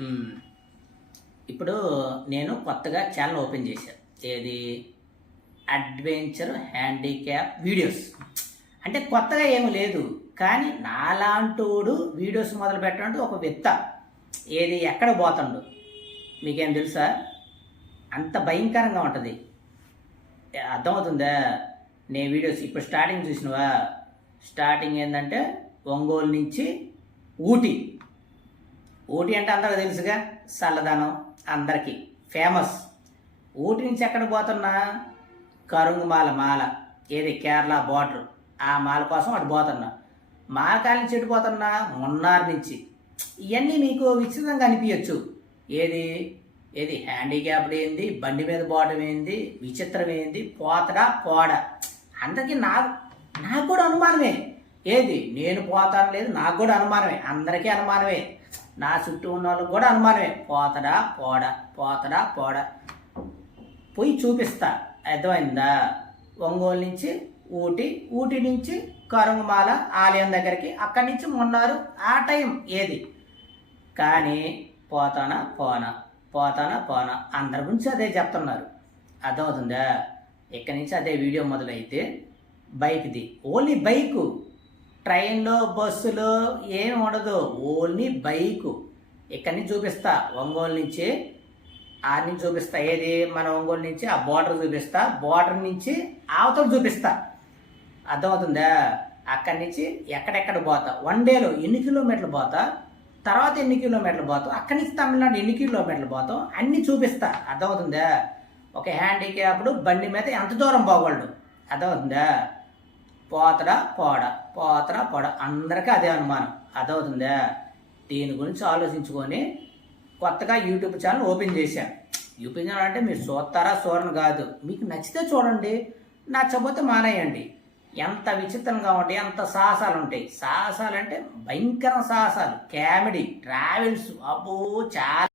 మ్మ్. ఇప్పుడు నేను కొత్తగా ఛానల్ ఓపెన్ చేశాను. ఏది? Adventure handicap videos. అంటే కొత్తగా ఏమీ లేదు, కానీ నాలాంటోడు వీడియోస్ మొదలు పెట్టడం ఒక విత్త. ఏది? ఎక్కడ పోతాడు మీకేం తెలుసా? అంత భయంకరంగా ఉంటుంది. అర్థమవుతుందా? నేను వీడియోస్ ఇప్పుడు స్టార్టింగ్ చూసినవా? స్టార్టింగ్ ఏంటంటే ఒంగోలు నుంచి ఊటీ. ఊటీ అంటే అందరికి తెలుసుగా, చల్లదనం అందరికీ ఫేమస్. ఊటీ నుంచి ఎక్కడ పోతున్నా? కరుంగమాల మాల, ఏది? కేరళ బార్డర్. ఆ మాల కోసం అటు పోతున్నా. మాలకాల నుంచి ఎటు పోతున్నా? మున్నార్ నుంచి. ఇవన్నీ మీకు విచిత్రంగా అనిపించచ్చు. ఏది? ఏది? హ్యాండిక్యాప్డ్ ఏంది, బండి మీద పోవడం ఏంది, విచిత్రం ఏంది, పోతడా పోడ. అందరికీ నాకు కూడా అనుమానమే. ఏది? నేను పోతాను లేదు, నాకు కూడా అనుమానమే, అందరికీ అనుమానమే, నా చుట్టూ ఉన్న వాళ్ళకి కూడా అనుమానమే. పోతడా పోడ, పోతడా పోడ. పోయి చూపిస్తా. అర్థమైందా? ఒంగోలు నుంచి ఊటీ, ఊటీ నుంచి కరుంగమాల ఆలయం దగ్గరికి, అక్కడి నుంచి మున్నారు. ఆ టైం ఏది? కానీ పోతానా పోనా, పోతానా పోనా, అందరి గురించి అదే చెప్తున్నారు. అర్థమవుతుందా? ఇక్కడి నుంచి అదే వీడియో మొదలైతే బైక్ది, ఓన్లీ బైకు. ట్రైన్లో బస్సులో ఏమి ఉండదు, ఓన్లీ బైకు. ఇక్కడి నుంచి చూపిస్తా. ఒంగోలు నుంచి ఆడి నుంచి చూపిస్తా. ఏది? మన ఒంగోలు నుంచి ఆ బోర్డర్ చూపిస్తా, బోర్డర్ నుంచి అవతల చూపిస్తా. అర్థమవుతుందా? అక్కడి నుంచి ఎక్కడెక్కడ పోతా, వన్ డేలో ఎన్ని కిలోమీటర్లు పోతా, తర్వాత ఎన్ని కిలోమీటర్లు పోతాం, అక్కడి నుంచి తమిళనాడు ఎన్ని కిలోమీటర్లు పోతాం, అన్నీ చూపిస్తా. అర్థమవుతుందా? ఒక హ్యాండిక్యాప్డ్ బండి మీద ఎంత దూరం పోగలడు. అర్థమవుతుందా? పోతడా పోడ, పోతడా పోడ, అందరికీ అదే అనుమానం. అర్థమవుతుందా? దీని గురించి ఆలోచించుకొని కొత్తగా యూట్యూబ్ ఛానల్ ఓపెన్ చేశాను. యూట్యూబ్ ఛానల్ అంటే మీరు చూస్తారా చూడను కాదు, మీకు నచ్చితే చూడండి, నచ్చకపోతే మానేయండి. ఎంత విచిత్రంగా ఉంటాయి, ఎంత సాహసాలు ఉంటాయి. సాహసాలు అంటే భయంకర సాహసాలు, కామెడీ, ట్రావెల్స్, అబ్బో చాలా.